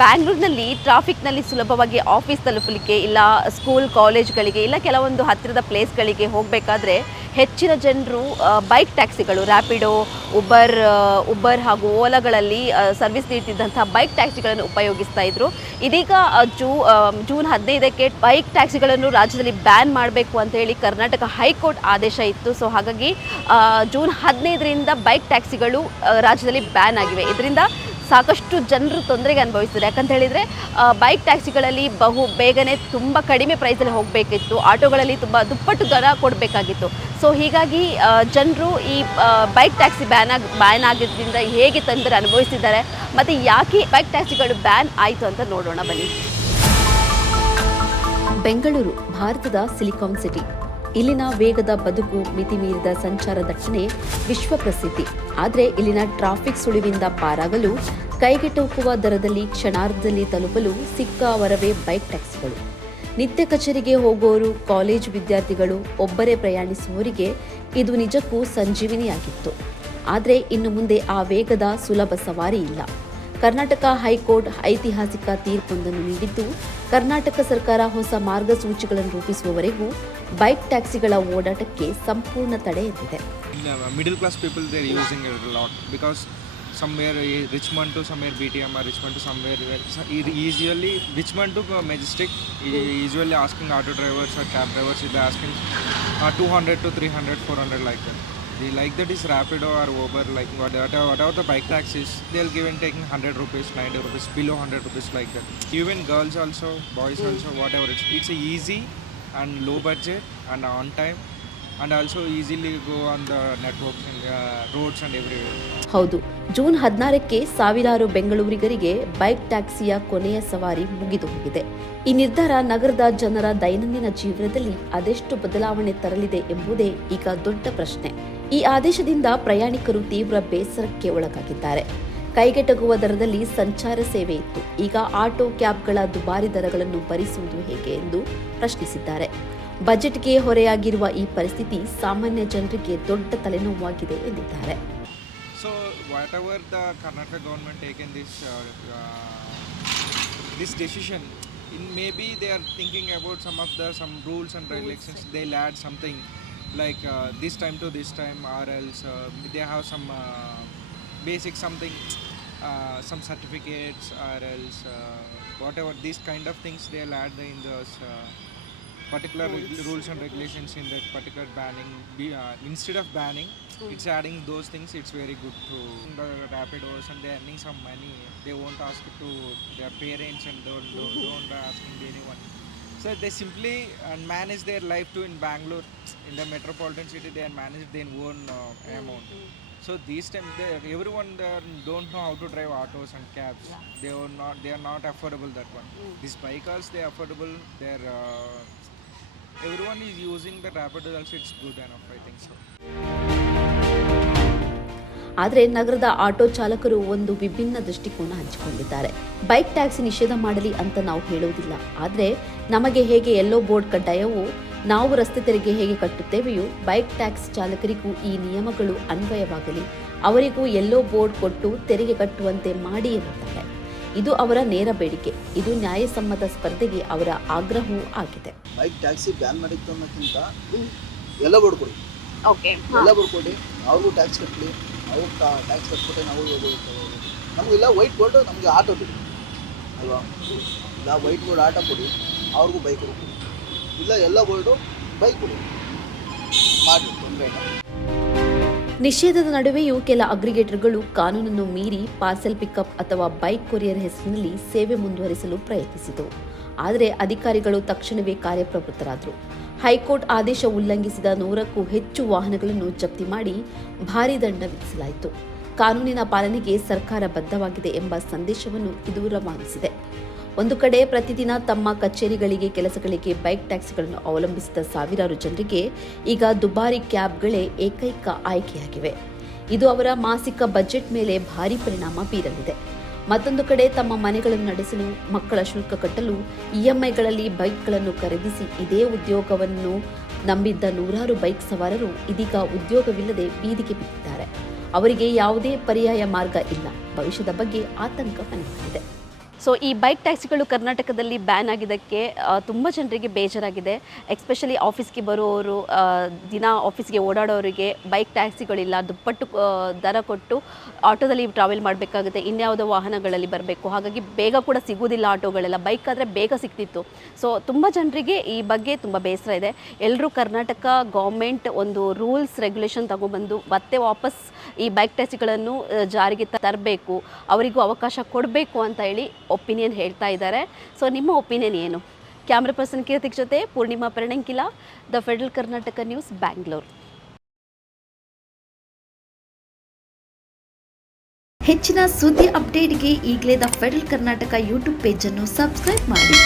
ಬ್ಯಾಂಗ್ಳೂರಿನಲ್ಲಿ ಟ್ರಾಫಿಕ್ನಲ್ಲಿ ಸುಲಭವಾಗಿ ಆಫೀಸ್ ತಲುಪಲಿಕ್ಕೆ ಇಲ್ಲ ಸ್ಕೂಲ್, ಕಾಲೇಜ್ಗಳಿಗೆ ಇಲ್ಲ ಕೆಲವೊಂದು ಹತ್ತಿರದ ಪ್ಲೇಸ್ಗಳಿಗೆ ಹೋಗಬೇಕಾದ್ರೆ ಹೆಚ್ಚಿನ ಜನರು ಬೈಕ್ ಟ್ಯಾಕ್ಸಿಗಳು ರ್ಯಾಪಿಡೋ ಉಬರ್ ಉಬರ್ ಹಾಗೂ ಓಲಾಗಳಲ್ಲಿ ಸರ್ವಿಸ್ ನೀಡ್ತಿದ್ದಂಥ ಬೈಕ್ ಟ್ಯಾಕ್ಸಿಗಳನ್ನು ಉಪಯೋಗಿಸ್ತಾ ಇದ್ರು. ಇದೀಗ ಜೂ ಜೂನ್ ಹದಿನೈದಕ್ಕೆ ಬೈಕ್ ಟ್ಯಾಕ್ಸಿಗಳನ್ನು ರಾಜ್ಯದಲ್ಲಿ ಬ್ಯಾನ್ ಮಾಡಬೇಕು ಅಂತ ಹೇಳಿ ಕರ್ನಾಟಕ ಹೈಕೋರ್ಟ್ ಆದೇಶ ಇತ್ತು. ಸೊ ಹಾಗಾಗಿ ಜೂನ್ ಹದಿನೈದರಿಂದ ಬೈಕ್ ಟ್ಯಾಕ್ಸಿಗಳು ರಾಜ್ಯದಲ್ಲಿ ಬ್ಯಾನ್ ಆಗಿವೆ. ಇದರಿಂದ ಸಾಕಷ್ಟು ಜನರು ತೊಂದರೆಗೆ ಅನುಭವಿಸ್ತಾರೆ ಯಾಕಂತ ಹೇಳಿದರೆ ಬೈಕ್ ಟ್ಯಾಕ್ಸಿಗಳಲ್ಲಿ ಬಹು ಬೇಗನೆ ತುಂಬ ಕಡಿಮೆ ಪ್ರೈಸಲ್ಲಿ ಹೋಗಬೇಕಿತ್ತು. ಆಟೋಗಳಲ್ಲಿ ತುಂಬ ದುಪ್ಪಟ್ಟು ದರ ಕೊಡಬೇಕಾಗಿತ್ತು. ಸೊ ಹೀಗಾಗಿ ಜನರು ಈ ಬೈಕ್ ಟ್ಯಾಕ್ಸಿ ಬ್ಯಾನ್ ಆಗಿ ಬ್ಯಾನ್ ಆಗಿದ್ದರಿಂದ ಹೇಗೆ ತೊಂದರೆ ಅನುಭವಿಸಿದ್ದಾರೆ, ಮತ್ತು ಯಾಕೆ ಬೈಕ್ ಟ್ಯಾಕ್ಸಿಗಳು ಬ್ಯಾನ್ ಆಯಿತು ಅಂತ ನೋಡೋಣ ಬನ್ನಿ. ಬೆಂಗಳೂರು, ಭಾರತದ ಸಿಲಿಕಾನ್ ಸಿಟಿ. ಇಲ್ಲಿನ ವೇಗದ ಬದುಕು ಮಿತಿಮೀರಿದ ಸಂಚಾರ ದಟ್ಟಣೆ ವಿಶ್ವ ಪ್ರಸಿದ್ಧಿ. ಆದರೆ, ಇಲ್ಲಿನ ಟ್ರಾಫಿಕ್ ಸುಳಿವಿಂದ ಪಾರಾಗಲು ಕೈಗೆಟುಕುವ ದರದಲ್ಲಿ ಕ್ಷಣಾರ್ಧದಲ್ಲಿ ತಲುಪಲು ಸಿಕ್ಕ ವರವೇ ಬೈಕ್ ಟ್ಯಾಕ್ಸಿಗಳು. ನಿತ್ಯ ಕಚೇರಿಗೆ ಹೋಗೋರು, ಕಾಲೇಜ್ ವಿದ್ಯಾರ್ಥಿಗಳು, ಒಬ್ಬರೇ ಪ್ರಯಾಣಿಸುವವರಿಗೆ ಇದು ನಿಜಕ್ಕೂ ಸಂಜೀವಿನಿಯಾಗಿತ್ತು. ಆದರೆ ಇನ್ನು ಮುಂದೆ ಆ ವೇಗದ ಸುಲಭ ಸವಾರಿ ಇಲ್ಲ. ಕರ್ನಾಟಕ ಹೈಕೋರ್ಟ್ ಐತಿಹಾಸಿಕ ತೀರ್ಪೊಂದನ್ನು ನೀಡಿದ್ದು, ಕರ್ನಾಟಕ ಸರ್ಕಾರ ಹೊಸ ಮಾರ್ಗಸೂಚಿಗಳನ್ನು ರೂಪಿಸುವವರೆಗೂ ಬೈಕ್ ಟ್ಯಾಕ್ಸಿಗಳ ಓಡಾಟಕ್ಕೆ ಸಂಪೂರ್ಣ ತಡೆ ಎದ್ದಿದೆ. Somewhere Richmond to somewhere BTM or Richmond to somewhere where- usually Richmond to uh, Majestic usually asking auto drivers or cab drivers they're asking uh, 200 to 300 400 like that. They like that is Rapido or Uber like whatever, whatever the bike taxis they'll give and taking 100 rupees 90 rupees below 100 rupees like that. Even girls also boys also whatever it's, it's easy and low budget and on time uh. ಹೌದು. June ಹದಿನಾರಕ್ಕೆ ಸಾವಿರಾರು ಬೆಂಗಳೂರಿಗರಿಗೆ bike ಟ್ಯಾಕ್ಸಿಯ ಕೊನೆಯ ಸವಾರಿ ಮುಗಿದು ಹೋಗಿದೆ. ಈ ನಿರ್ಧಾರ ನಗರದ ಜನರ ದೈನಂದಿನ ಜೀವನದಲ್ಲಿ ಅದೆಷ್ಟು ಬದಲಾವಣೆ ತರಲಿದೆ ಎಂಬುದೇ ಈಗ ದೊಡ್ಡ ಪ್ರಶ್ನೆ. ಈ ಆದೇಶದಿಂದ ಪ್ರಯಾಣಿಕರು ತೀವ್ರ ಬೇಸರಕ್ಕೆ ಒಳಗಾಗಿದ್ದಾರೆ. ಕೈಗೆಟಕುವ ದರದಲ್ಲಿ ಸಂಚಾರ ಸೇವೆ ಇತ್ತು. ಈಗ ಆಟೋ ಕ್ಯಾಬ್ಗಳ ದುಬಾರಿ ದರಗಳನ್ನು ಭರಿಸುವುದು ಹೇಗೆ ಎಂದು ಪ್ರಶ್ನಿಸಿದ್ದಾರೆ. ಬಜೆಟ್ಗೆ ಹೊರೆಯಾಗಿರುವ ಈ ಪರಿಸ್ಥಿತಿ ಸಾಮಾನ್ಯ ಜನರಿಗೆ ದೊಡ್ಡ ತಲೆನೋವಾಗಿದೆ ಎಂದಿದ್ದಾರೆ So whatever the Karnataka government taken this uh, uh, this decision, in maybe they are thinking about some of the some rules and regulations. They'll add something like uh, this time to this time, or else uh, they have some uh, basic something, uh, some certificates, or else uh, whatever these kind of things they'll particular reg- rules and regulations in that particular banning be, uh, instead of banning it's adding those things it's very good to the rapidos and they're earning some money they won't ask to their parents and don't, don't, don't asking anyone. So they simply uh, manage their life too in bangalore in the metropolitan city they manage their own uh, amount. So these time they, everyone there don't know how to drive autos and cabs. They are not they are not affordable that one. These bikers they are affordable they're uh, everyone is using the rapid results, it's good enough i think so. ಆದರೆ ನಗರದ auto ಚಾಲಕರು ಒಂದು ವಿಭಿನ್ನ ದೃಷ್ಟಿಕೋನ ಹಂಚಿಕೊಂಡಿದ್ದಾರೆ. Bike taxi ನಿಷೇಧ ಮಾಡಲಿ ಅಂತ ನಾವು ಹೇಳುವುದಿಲ್ಲ. ಆದರೆ ನಮಗೆ ಹೇಗೆ ಎಲ್ಲೋ ಬೋರ್ಡ್ ಕಡ್ಡಾಯವೋ ನಾವು ರಸ್ತೆ ತೆರಿಗೆ ಹೇಗೆ ಕಟ್ಟುತ್ತೇವೆಯೋ ಬೈಕ್ ಟ್ಯಾಕ್ಸ್ ಚಾಲಕರಿಗೂ ಈ ನಿಯಮಗಳು ಅನ್ವಯವಾಗಲಿ. ಅವರಿಗೂ ಎಲ್ಲೋ ಬೋರ್ಡ್ ಕೊಟ್ಟು ತೆರಿಗೆ ಕಟ್ಟುವಂತೆ ಮಾಡಿ ಎನ್ನುತ್ತಾರೆ ಇದು ಅವರ ನೇರ ಬೇಡಿಕೆ. ಇದು ನ್ಯಾಯಸಮ್ಮತ ಸ್ಪರ್ಧೆಗೆ ಅವರ ಆಗ್ರಹವೂ ಆಗಿದೆ. ಬೈಕ್ ಟ್ಯಾಕ್ಸಿ ಬ್ಯಾನ್ ಮಾಡಿತ್ತು ಅನ್ನೋಕ್ಕಿಂತ ಎಲ್ಲ ಕೊಡಿ ಓಕೆ ಎಲ್ಲ ಕೊಡಿ ಅವ್ರಿಗೂ ಟ್ಯಾಕ್ಸ್ ಕಟ್ಟಲಿ ಅವ್ರು ಟ್ಯಾಕ್ಸ್ ಕಟ್ಬಿಟ್ಟು ನಾವು ನಮಗೆಲ್ಲ ವೈಟ್ ಬೋರ್ಡ್ ನಮಗೆ ಆಟೋ ಬಿಡಿ ಅಲ್ವಾ? ಇಲ್ಲ ವೈಟ್ ಬೋರ್ಡ್ ಆಟೋ ಕೊಡಿ. ಅವ್ರಿಗೂ ಬೈಕ್ ಕೊಡಿ. ಇಲ್ಲ ಎಲ್ಲ ಬೋರ್ಡು ಬೈಕ್ ಕೊಡಿ. ಮಾಡಿ ತೊಂದರೆ ಇಲ್ಲ. ನಿಷೇಧದ ನಡುವೆಯೂ ಕೆಲ ಅಗ್ರಿಗೇಟರ್ಗಳು ಕಾನೂನನ್ನು ಮೀರಿ ಪಾರ್ಸೆಲ್ ಪಿಕಪ್ ಅಥವಾ ಬೈಕ್ ಕೊರಿಯರ್ ಹೆಸರಿನಲ್ಲಿ ಸೇವೆ ಮುಂದುವರಿಸಲು ಪ್ರಯತ್ನಿಸಿತು. ಆದರೆ ಅಧಿಕಾರಿಗಳು ತಕ್ಷಣವೇ ಕಾರ್ಯಪ್ರವೃತ್ತರಾದರು. ಹೈಕೋರ್ಟ್ ಆದೇಶ ಉಲ್ಲಂಘಿಸಿದ ನೂರಕ್ಕೂ ಹೆಚ್ಚು ವಾಹನಗಳನ್ನು ಜಪ್ತಿ ಮಾಡಿ ಭಾರೀ ದಂಡ ವಿಧಿಸಲಾಯಿತು. ಕಾನೂನಿನ ಪಾಲನೆಗೆ ಸರ್ಕಾರ ಬದ್ಧವಾಗಿದೆ ಎಂಬ ಸಂದೇಶವನ್ನು ಇದು ರವಾನಿಸಿದೆ. ಒಂದು ಕಡೆ ಪ್ರತಿದಿನ ತಮ್ಮ ಕಚೇರಿಗಳಿಗೆ, ಕೆಲಸಗಳಿಗೆ ಬೈಕ್ ಟ್ಯಾಕ್ಸಿಗಳನ್ನು ಅವಲಂಬಿಸಿದ ಸಾವಿರಾರು ಜನರಿಗೆ ಈಗ ದುಬಾರಿ ಕ್ಯಾಬ್ಗಳೇ ಏಕೈಕ ಆಯ್ಕೆಯಾಗಿವೆ. ಇದು ಅವರ ಮಾಸಿಕ ಬಜೆಟ್ ಮೇಲೆ ಭಾರಿ ಪರಿಣಾಮ ಬೀರಲಿದೆ. ಮತ್ತೊಂದು ಕಡೆ ತಮ್ಮ ಮನೆಗಳನ್ನು ನಡೆಸಲು, ಮಕ್ಕಳ ಶುಲ್ಕ ಕಟ್ಟಲು ಇಎಂಐಗಳಲ್ಲಿ ಬೈಕ್ಗಳನ್ನು ಖರೀದಿಸಿ ಇದೇ ಉದ್ಯೋಗವನ್ನು ನಂಬಿದ್ದ ನೂರಾರು ಬೈಕ್ ಸವಾರರು ಇದೀಗ ಉದ್ಯೋಗವಿಲ್ಲದೆ ಬೀದಿಗೆ ಬಿದ್ದಿದ್ದಾರೆ. ಅವರಿಗೆ ಯಾವುದೇ ಪರ್ಯಾಯ ಮಾರ್ಗ ಇಲ್ಲ. ಭವಿಷ್ಯದ ಬಗ್ಗೆ ಆತಂಕ ಮನೆ ಮಾಡಿದೆ. ಸೊ ಈ ಬೈಕ್ ಟ್ಯಾಕ್ಸಿಗಳು ಕರ್ನಾಟಕದಲ್ಲಿ ಬ್ಯಾನ್ ಆಗಿದ್ದಕ್ಕೆ ತುಂಬ ಜನರಿಗೆ ಬೇಜಾರಾಗಿದೆ. ಎಕ್ಸ್ಪೆಷಲಿ ಆಫೀಸ್ಗೆ ಬರುವವರು ಆ, ದಿನ ಆಫೀಸ್ಗೆ ಓಡಾಡೋರಿಗೆ ಬೈಕ್ ಟ್ಯಾಕ್ಸಿಗಳಿಲ್ಲ ದುಪ್ಪಟ್ಟು ದರ ಕೊಟ್ಟು ಆಟೋದಲ್ಲಿ ಟ್ರಾವೆಲ್ ಮಾಡಬೇಕಾಗುತ್ತೆ. ಇನ್ಯಾವುದೋ ವಾಹನಗಳಲ್ಲಿ ಬರಬೇಕು. ಹಾಗಾಗಿ ಬೇಗ ಕೂಡ ಸಿಗೋದಿಲ್ಲ ಆಟೋಗಳೆಲ್ಲ. ಬೈಕ್ ಆದರೆ ಬೇಗ ಸಿಗ್ತಿತ್ತು. ಸೊ ತುಂಬ ಜನರಿಗೆ ಈ ಬಗ್ಗೆ ತುಂಬ ಬೇಸರ ಇದೆ. ಎಲ್ಲರೂ ಕರ್ನಾಟಕ ಗೌರ್ಮೆಂಟ್ ಒಂದು ರೂಲ್ಸ್ ರೆಗ್ಯುಲೇಷನ್ ತಗೊಬಂದು ಮತ್ತೆ ವಾಪಸ್ ಈ ಬೈಕ್ ಟ್ಯಾಕ್ಸಿಗಳನ್ನು ಜಾರಿಗೆ ತರಬೇಕು. ಅವರಿಗೂ ಅವಕಾಶ ಕೊಡಬೇಕು ಅಂತ ಹೇಳಿ ಒಪಿನಿಯನ್ ಹೇಳ್ತಾ ಇದ್ದಾರೆ. ಸೊ ನಿಮ್ಮ ಒಪಿನಿಯನ್ ಏನು? ಕ್ಯಾಮ್ರಾ ಪರ್ಸನ್ ಕೀರ್ತಿಕ್ ಜೊತೆ Poornima Paranankila the federal Karnataka news Bangalore ಹೆಚ್ಚಿನ ಸುದ್ದಿ ಅಪ್ಡೇಟ್ಗೆ ಈಗಲೇ ದ ಫೆಡರಲ್ ಕರ್ನಾಟಕ ಯೂಟ್ಯೂಬ್ ಪೇಜನ್ನು ಸಬ್ಸ್ಕ್ರೈಬ್ ಮಾಡಿ.